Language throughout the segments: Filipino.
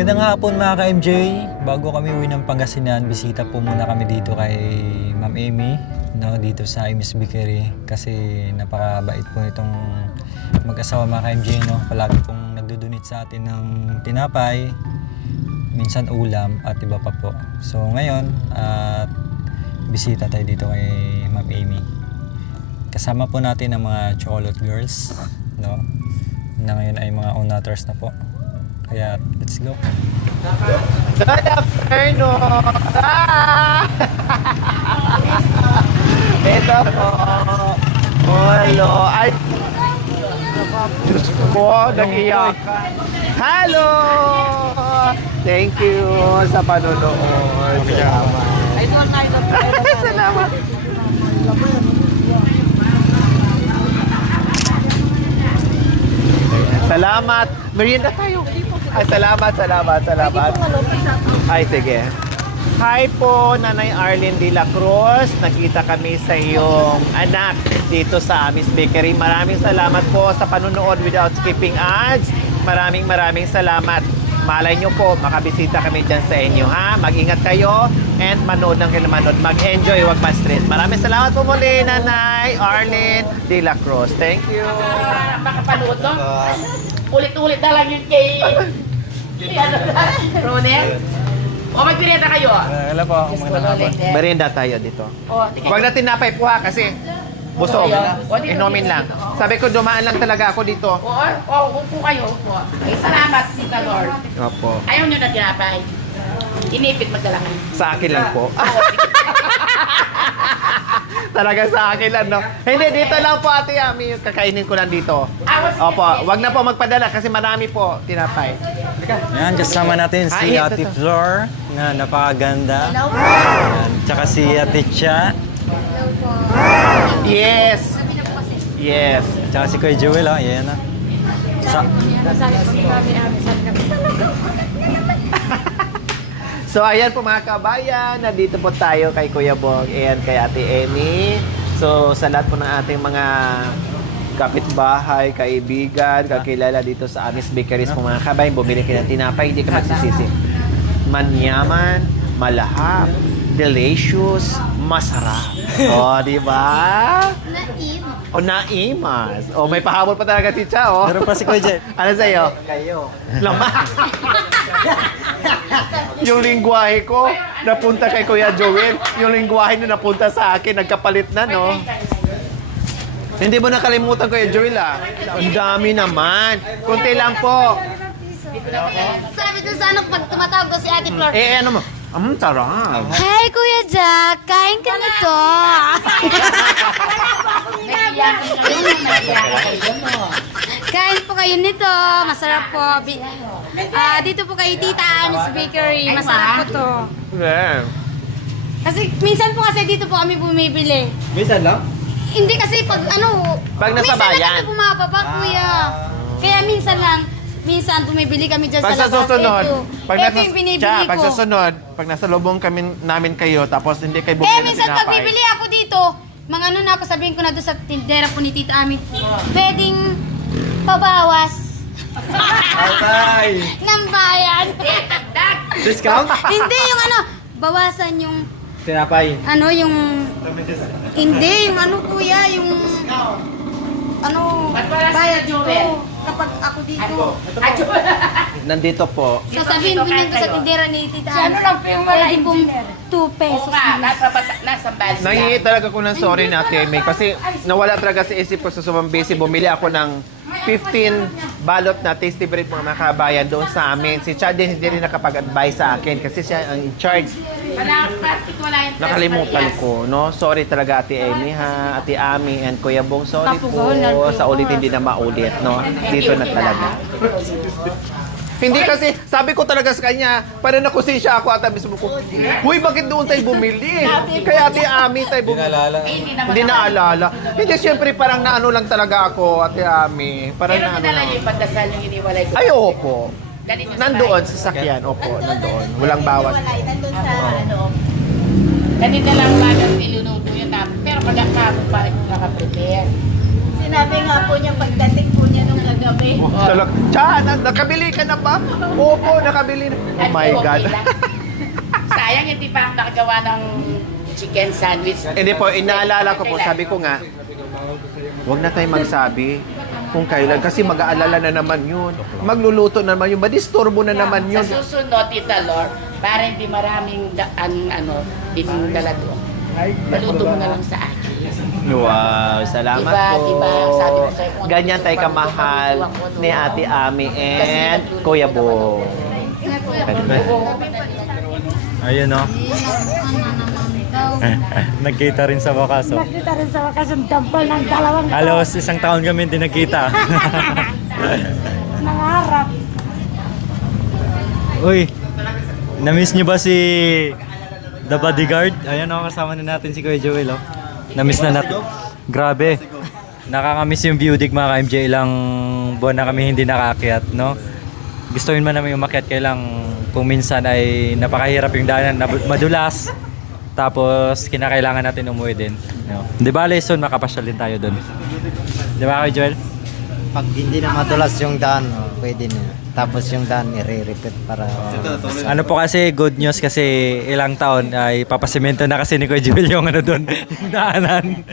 Magandang hapon mga ka-MJ. Bago kami uwi ng Pangasinan, bisita po muna kami dito kay Ma'am Amy, no, dito sa Amy's Bakery kasi napakabait po itong mag-asawa mga ka-MJ, no. Palagi pong nagdodonate sa atin ng tinapay, minsan ulam at iba pa po. So ngayon, bisita tayo dito kay Ma'am Amy. Kasama po natin ang mga Chocolate Girls, no, na ngayon ay mga onators na po. Kaya, let's go. Good afternoon! Ito po. Hello. Ay, Diyos ko, nag-iyak. Hello! Thank you sa panonood. Salamat. Salamat. Salamat. Merienda tayo. Ay, salamat. Ay, sige. Hi po, Nanay Arlene de la Cruz. Nakita kami sa iyong anak dito sa Amy's Bakery. Maraming salamat po sa panunood without skipping ads. Maraming salamat. Malay nyo po, makabisita kami dyan sa inyo, ha? Mag-ingat kayo and manood ng manood. Mag-enjoy, huwag ma-stress. Maraming salamat po muli, Nanay Arlene de la Cruz. Thank you. Makapanood, no? Ulit-ulit na lang yun kay Ronel. O magpireta kayo. Hello po, magandang hapon. Merienda tayo dito. O, Huwag natin napay po ha, kasi busog. Inomin lang. Sabi ko, dumaan lang talaga ako dito. upo kayo, upo. Ay, salamat, Sita Lord. Opo. Ayaw nyo na tinapay. Inipit magdala kayo. Sa akin lang po. Talaga sa akin lang, no? Hindi, dito lang po, Ate Ami. Kakainin ko lang dito. Opo, wag na po magpadala kasi marami po tinapay. Yan, kasama natin si Ay, Ate ito. Flor, na napakaganda. Yan, tsaka si Ate Cha, Yes! Yes. tsaka si Kuya Joel, yan na. So, ayan po mga kabayan, nandito po tayo kay Kuya Bong and kay Ate Amy. So, sa lahat po ng ating mga kapitbahay, kaibigan, kakilala dito sa Amy's Bakeries po mga kabayan, bumili kayo ng tinapay, hindi ka magsisisi. Manyaman, malahap, delicious, masarap. O, di ba? O, naimas. O, may pahabol pa talaga si Cha, o. Meron pa si Kuya Jet. Ano sa'yo? Kayo. Lama. Yung lingwahe ko, napunta kay Kuya Joel. Yung lingwahe na napunta sa akin, nagkapalit na, no? Hindi mo nakalimutan, Kuya Joel, ah. Ang dami naman. Kunti lang po. Sabi doon sa ano, pag tumatawag doon si Ate Flor. Ano mo? Sarap. Hey, Kuya Jack, kain ka na to. Kain po kayo nito. Masarap po. Dito po kay Tita Amy's Bakery. Masarap po to. Yeah. Kasi minsan po kasi dito po kami bumibili. Minsan lang? Hindi kasi pag ano, Pag nasa minsan lang bayan. kami bumababa, Kuya. Kaya minsan lang, minsan bumibili kami dyan Pag sa sa labas. susunod, Ito yung binibili pag ko. susunod, pag nasa lubong namin kayo, tapos hindi kayo bumili ng Minsan pag tinapay. bibili ako dito, mga ano na ako, sabihin ko na doon sa tindera po ni Tita Ami, pwedeng pabawas Atay! ng bayan. Discount? Hindi yung ano, bawasan yung Tinapay. ano yung hindi yung ano kuya yung ano Ba't wala si bayad Joel? dito kapag ako dito. Nandito po. Sasabihin ko niyan doon sa tindera ni Tita Ami. Ano lang po yung mga Pwede pong 2 pesos. nasa bal siya. Nangingi talaga ko ng sorry na Ate May kasi nawala talaga sa isip ko sa Subambisi. Bumili ako ng 15 balot na tasty bread mga kabayan doon sa amin. Si Chad din hindi rin nakapag-advise sa akin kasi siya ang in charge. Nakalimutan ko, no? Sorry talaga Ate Amy ha, Ate Ami and Kuya Bong. Sorry po sa ulit hindi na maulit, no? Dito na talaga. Hindi kasi, sabi ko talaga sa kanya, para nakusisya ako at mismo ko, huy, bakit doon tayo bumili? Kaya Ate Ami tayo bumili. Hindi naalala. Hindi, siyempre parang naano lang talaga ako, Ate Ami. Parang Pero naano dinala lang. niyo yung pandasal yung iniwalay ko. Ay, opo. Dali niyo sa Nandoon bahay. sa sakyan, opo, nandoon. Walang bawas. Nandun sa ano. Ganito lang bagang nilunuto yun. Pero pagkakabog pa rin nakaprepare. Sinabi nga po niya pagdating po niya nung kagabi. Talaga. Tiyan, nakabili ka na ba? Opo, nakabili na. Oh my Okay God. lang. Sayang hindi pa ako nakagawa ng chicken sandwich. Hindi po, inaalala ko po, Okay lang. sabi ko nga, huwag na tayo magsabi kung kailan kasi mag-aalala na naman yun. Magluluto na naman yun. Madisturbo na naman yun. Sa susunod, Tita Lor, para hindi maraming dinadala doon. Maluto mo na lang sa akin. Wow, salamat Diba, po. diba, sabi ko sa'yo, kung Ganyan gusto tayo ko, kamahal magluto ako doon. ni Ate Ami Kasi and nagluluto Kuya naman Bo. ako. Ayun oh. Nagkita rin sa wakas oh. Nakita rin sa wakas ang dampal ng dalawang Halos isang taon kami hindi nagkita. nangarap. Uy, na-miss niyo ba si The Bodyguard? Ayan oh, kasama na natin si Kuya Joel oh. Na-miss na natin. Grabe. Nakakamiss yung Viewdig mga ka-MJ. Ilang buwan na kami hindi nakaakyat, no? Gustuin man namin umakyat, kailang kung minsan ay napakahirap yung daanan, madulas. Tapos kinakailangan natin umuwi din. No? Di ba, Leson, makapasyal din tayo doon. Di ba, Kuya Joel? Pag hindi na madulas yung daan, pwede na. Tapos yung daan, i-repeat para... Ano po kasi, good news kasi ilang taon ay papasimento na kasi ni Kuya Joel yung ano doon, yung daanan.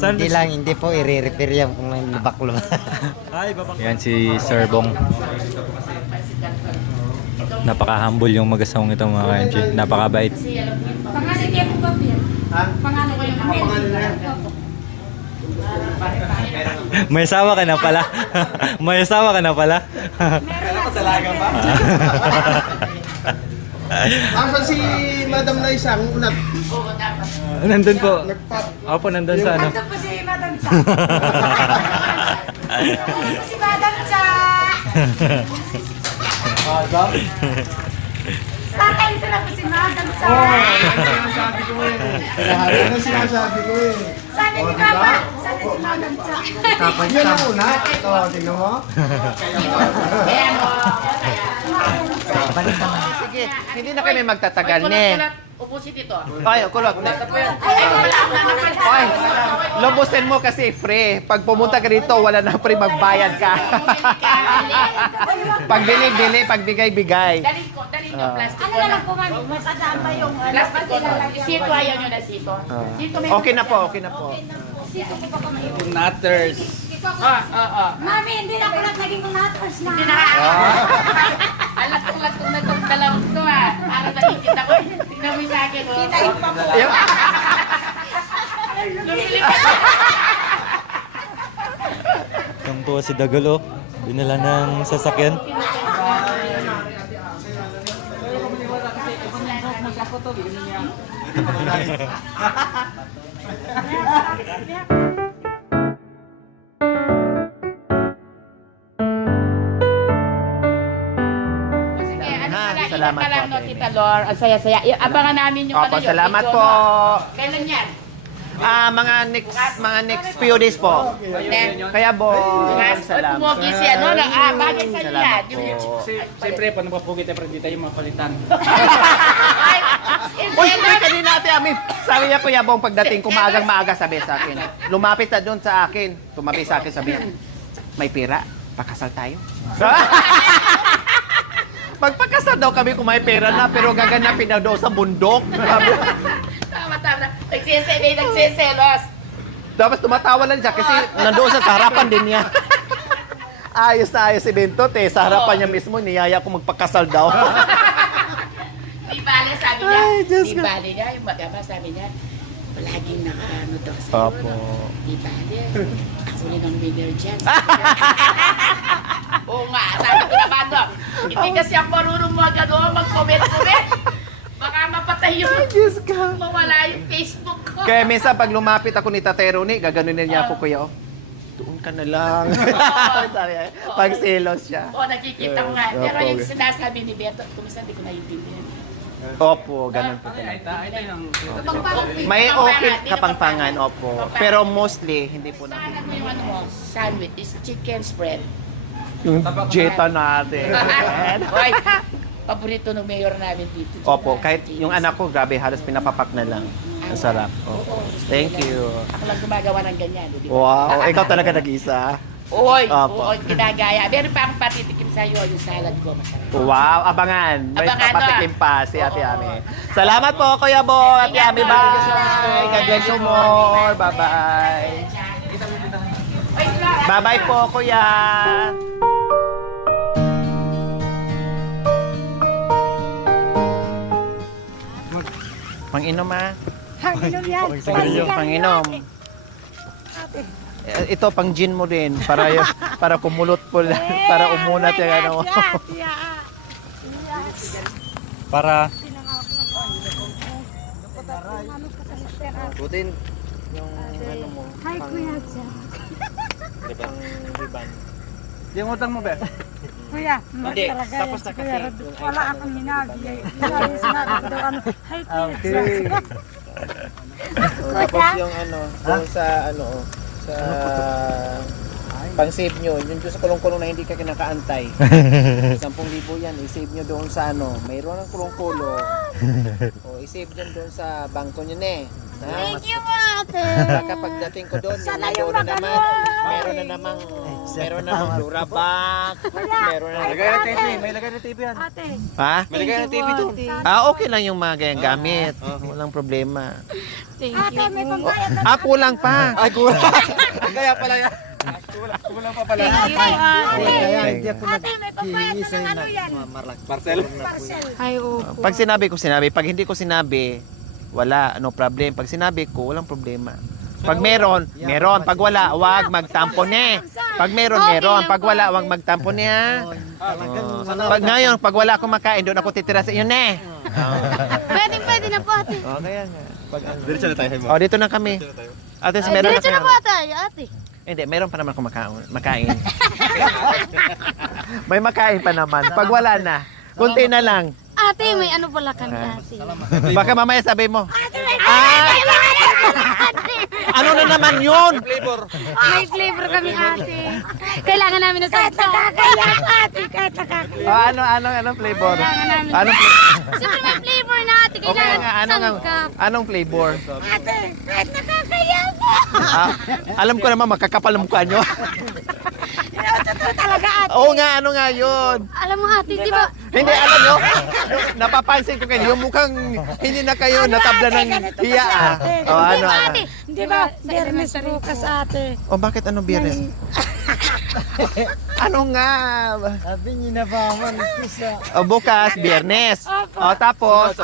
Hindi po i-repair yan kung may lubak-lubak. Ay, babak. Yan si Sir Bong. Napaka-humble yung mag-asawang ito mga ka-MJ. Napakabait. Pangalan niya po ba, Pierre? Pangalan ko yung May asawa ka na pala. May asawa ka na pala. Asan si Madam na isang unat? Nandun po. Opo, nandun sa ano. Ito po si Madam Cha. Ito si Madam Cha. Tatay, ito na po si Madam Cha. Sinasabi ko eh. Yan ang sinasabi ko eh. Sana ni Papa. Sana si Madam Cha. Yan ang unat. Ito, tingnan mo. Ayan o. Sige, hindi na kami magtatagal, Uy, ne. kulot-kulot. Upusin dito. Ay, kulot, ne. Ay, lubusin mo kasi free. Pag pumunta ka dito, wala na free, magbayad ka. Pag bili, pag bigay-bigay. Dalhin ko, plastic Ano ko na na. lang po, ma'am? Masasama yung Plastic ko na. Sito, ayaw nyo na sito. Sito may... Okay na po, okay na po. Sito po pa kami. Mami, Hindi na ko lang naging nutters na. hindi na Alat-alat na itong dalawang to ah. Para nakikita ko. Tingnan mo yung sa akin. Kita yung Yung- Yung po si Dagulo. Dinala ng sasakyan. Sige, ano Ha, pala, salamat ilan pa lang po, no, Ate. Tita Lor. Ang saya-saya. Abangan namin yung Opo, ano yun. salamat video po. mo. Kailan yan? Mga next few days po. Then, Kaya bo, Bukas, salamat. pumugi siya, no? Bagay sa inyo yan. Salamat po. Siyempre, pag napapugit tayo, hindi tayo mapalitan. Ay, Uy, uy, kanina Ate Ami. Sabi niya Kuya Bong pagdating ko maagang-maaga sabi sa akin. Lumapit na doon sa akin. Tumabi sa akin sabi, may pera, pakasal tayo. Magpakasal daw kami kung may pera na pero gaganapin na daw sa bundok. tama. Nagsiselos. Tapos tumatawa lang siya kasi nandoon siya sa harapan din niya. Ayos na ayos si Bentot eh. Sa harapan niya mismo, niyaya ko magpakasal daw. Di bale, sabi niya. Ay, Diyos Di ko. bale niya, yung mag-ama, sabi niya, palaging nakaano daw sa Opo. Di bale, ako rin ang winner dyan. Oo nga, sabi ko naman doon. Hindi kasi ako marunong mag-comment. Baka mapatay yung Diyos ka. mawala yung Facebook ko. Kaya minsan pag lumapit ako ni Tate Ronnie, gaganunin niya ako, Kuya, oh. Doon ka na lang. Sabi niya, pag selos siya. Oo, nakikita ko nga. Pero Opo. yung sinasabi ni Beto, kumisan di ko naiintindihan. Opo, ganun po. Ito yung... May okay kapangpangan, opo. Pero mostly, hindi po na. Sana mo yung ano mo, sandwich is chicken spread. Yung jeta natin. Hoy, paborito ng mayor namin dito. Opo, kahit yung anak ko, grabe, halos pinapapak na lang. Ang sarap. Oh. Thank you. Ako lang gumagawa ng ganyan. Di ba? Wow, ikaw talaga nag-isa. Oy, Opo. oo, ginagaya. Meron pa akong patitikim sa'yo, yung salad ko, masarap. Wow, abangan. May Abangan, papatikim pa si Ate Ami. Salamat po, Kuya Bo. Ate Ami, bye. God bless you more. Bye-bye. Bye-bye po, Kuya. Panginom, ha? Hanginom yan. Panginom. Ito pang gin mo din para kumulot po para umunat yung ano mo. Para Butin yung ano mo. Hi, Kuya Jack. Yung utang mo, Be? Kuya, Hindi, tapos na kasi yung wala akong minabi. Sinabi daw ano, hi, Kuya Jack. Tapos yung ano, doon sa ano, sa pang-save nyo, yun doon sa kulong-kulong na hindi ka kinakaantay. 10,000 yan, i-save nyo doon sa ano, mayroon ng kulong-kulong. O, i-save nyo doon sa bangko nyo na Thank you, ate. Baka pagdating ko doon, yung nandoon na naman, meron namang Durabox, meron na Lagay ng TV. May lagay ng TV yan. Ate, Ha? May lagay ng TV doon. Okay lang yung mga ganyang gamit. Walang problema. ate, may pambayad na. Kulang pa. Ay, kulang. Kaya pala yan. Kulang pa pala. Kaya hindi ako Ate, may pambayad na ng ano yan. Parcel. Parcel. Ay, opo. Pag sinabi ko, sinabi. Pag hindi ko sinabi, wala, no problem. Pag sinabi ko, walang problema. Pag meron, meron. Pag wala, wag magtampon eh. Pag meron, meron. Pag wala, wag magtampon eh, ha. Pag ngayon, pag wala akong makain, doon ako titira sa inyo, ne. Pwede na po, ate. Kaya nga. Pag, Diretso na tayo. oh, dito na kami. Ate, meron na Diretso na kayo. po, ate. Hindi, meron pa naman akong makain. May makain pa naman. Pag wala na, kunti na lang. Ate, may ano pala kami, ate. Baka mamaya sabi mo, ano na naman yun? May flavor kami, ate. Kailangan namin na sa Nakakaya, ate, kahit nakakaya. Anong flavor? Kailangan namin. Anong flavor? Siyempre may flavor na, ate. Okay Kailangan nga, sangkap. anong flavor? Ate, kahit nakakaya po. Alam ko naman, makakapal ang mukha nyo. Totoo talaga, ate. Oo nga, ano nga yun? Alam mo, ate, di ba? Hindi, alam nyo, napapansin ko kayo, yung mukhang hindi na kayo natabla ng hiya, ah. O, ano, Ate, Di ba, Biyernes bukas, ate. O, bakit ano biyernes? Ano nga? Sabi niyo na ba ako nagpisa? O, bukas, biyernes. O, tapos,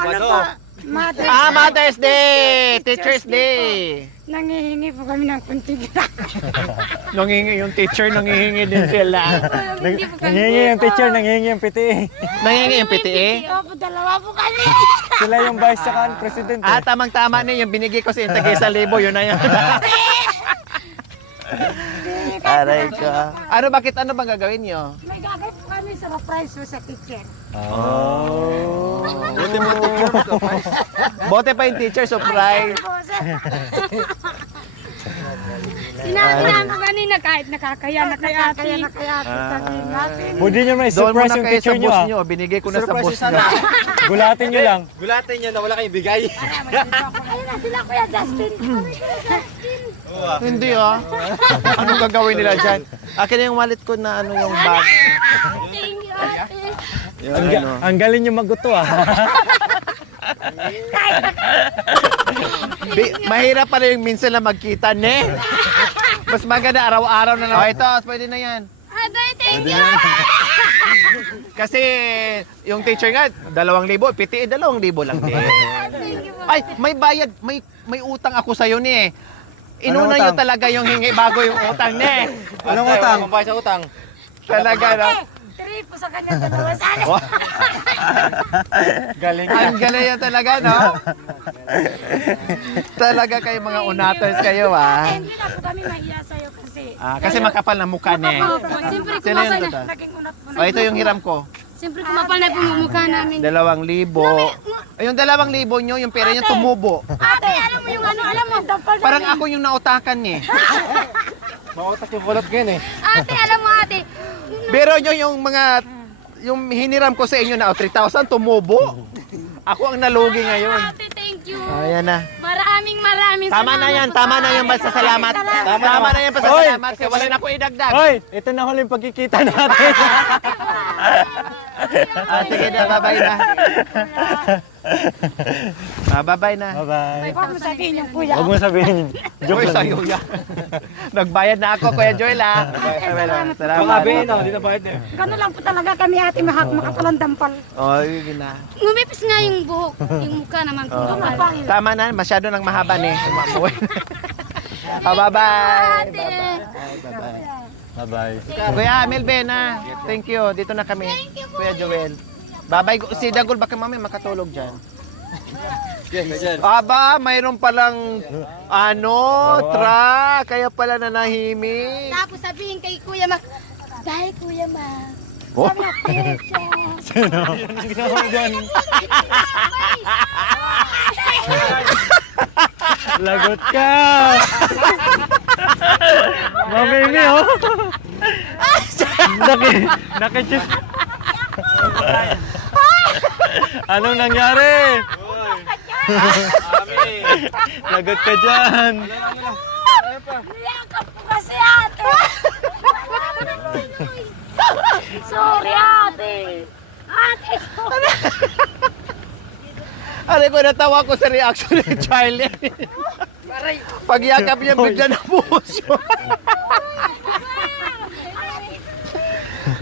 Mother, Mother's Day! Teacher's Day! nangihingi po kami ng kunting Nangingi yung teacher, nangihingi din sila. Hindi po kami. nangingi yung teacher, nangingi yung PTA. Nangingi yung PTA? Opo, dalawa po kami. Sila yung vice tsaka ang president. Tamang-tama na yung binigay ko sa yung tag-1,000, yun na yun. Aray ko. Bakit ano bang gagawin nyo? May gagawin po kami sa surprise po sa kitchen. Bote pa yung teacher, surprise. Po, sir. Sinabi namin kanina kahit nakakaya na kay ate. Kaya na kaya ate, sabihin natin. Pwede nyo may Doon mo surprise na yung kayo sa teacher nyo, boss ah. nyo. Binigay ko na sa boss Surprise nyo. Gulatin nyo lang. Gulatin niyo na wala kayong bigay. Ayun na sila, Kuya Justin. Hindi Anong gagawin nila dyan? Akin na yung wallet ko na ano yung bag. Thank you, ate. Yun, ano. Ang galing nyo maguto, ah. Mahirap pala yung minsan na magkita, ne? Mas maganda araw-araw na lang. Ito, pwede na yan. Ate, thank you. Kasi yung teacher nga, 2,000, PTA 2,000 lang din. Thank you po. Ay, may bayad, may utang ako sa'yo ni. Inuna Anong nyo utang? talaga yung hingi bago yung utang ni. Anong utang? Pambayad sa utang. Talaga na. Three po sa kanya, dalawa sa akin. Galing. Ang galing yan talaga, no? Talaga kayo mga unaters kayo, Hindi na po kami mahiya sa'yo kasi. Kasi makapal na mukha ni. Opo, siyempre Sino kumapal yung na. totoo? Naging unat po na. Ito yung hiram ko. Siyempre kumapal na po yung mukha namin. 2,000. Yung 2,000 nyo, yung pera nyo tumubo. Ate, alam mo yung ano, alam mo. Parang ako yung nautakan niya. Mautak yung kulot ngayon eh. Ate, alam mo ate. Pero nyo yung mga, yung hiniram ko sa inyo na 3,000 tumubo. Ako ang nalugi ngayon. Ate, thank you. Ayan na. Marami maraming Tama na yan, tama na yung pasasalamat. Tama na yung pasasalamat. Kasi wala na po idagdag. Hoy, ito na huling pagkikita natin. Sige na, bye-bye na. Bye-bye na. Bye-bye. Huwag mo sabihin yung kuya. Huwag mo sabihin. Joke Uy, lang. sa'yo yan. Nagbayad na ako, Kuya Joel, ha? Salamat. Hindi na bayad eh. Gano'n lang po talaga kami ate makapalang dampal. Oh, yun na. Ngumipis nga yung buhok. Yung mukha naman po. Tama na, masyado nang mahaba ni. Bye-bye. Ate. Bye-bye. Kuya Melvin, ha? Thank you. Dito na kami. Kuya Joel. Bye-bye. Si Dagol, baka mamaya makatulog dyan. Aba, mayroon palang truck. Kaya pala nanahimik. Tapos sabihin kay Kuya Mac, dahil Kuya Mac, Oh. Lagot ka! Mamimi, oh! Nakachis. Anong nangyari? Lagot ka dyan. Niyakap po kasi ate. Sorry ate. Ate. Aray ko, natawa ko sa reaction ni Charlie. Pagyakap niya, bigla na puso.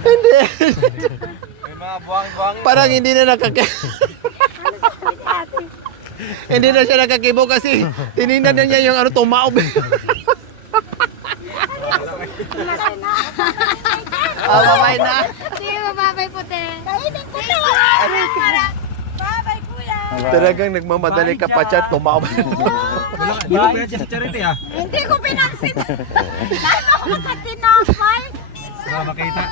Hindi. Parang hindi na hindi na siya nakakibo kasi tinignan na niya yung tumaob. Bye na. sige, mababay po, te. Kainin ko na. Bye-bye kuya. Talagang nagmamadali ka pa siya, tumaob. Hindi mo pwede sa charity, ah. Hindi ko pinansin. Lalo ako sa tinapay. Makita.